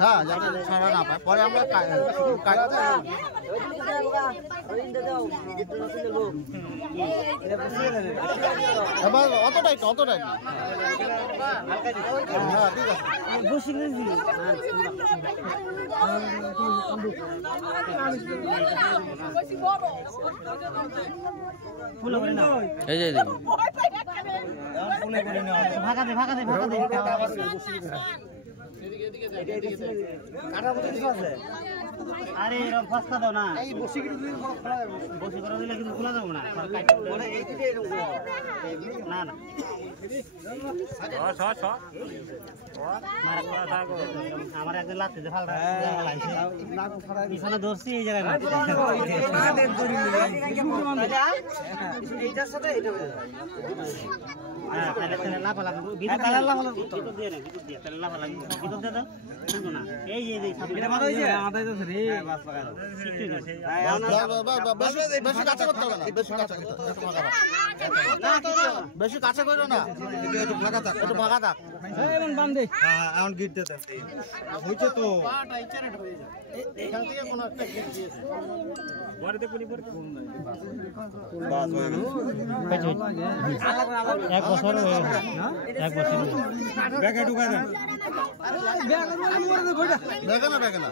হ্যাঁ পরে আমরা অতটাই অতটাই হ্যাঁ ঠিক আছে এই যে ফাঁকা দে ফাঁকা দে ফাঁকা দে আরে এরকম ফাঁকা দাও না বসি করা দিলে কিন্তু খোলা যাবো না না না আমার একদিন লাগছে যে ফালটা বিছানা ধরছি এই জায়গায় বেশি কাছে করো না একটু ফাঁকা থাক একটু ফাঁকা থাক এখন গিট দিতে হইছে তো এখান থেকে কোনো একটা গিট দিয়েছে এক বছর এক বছর ব্যাগে ঢুকাই দেন ব্যাগে না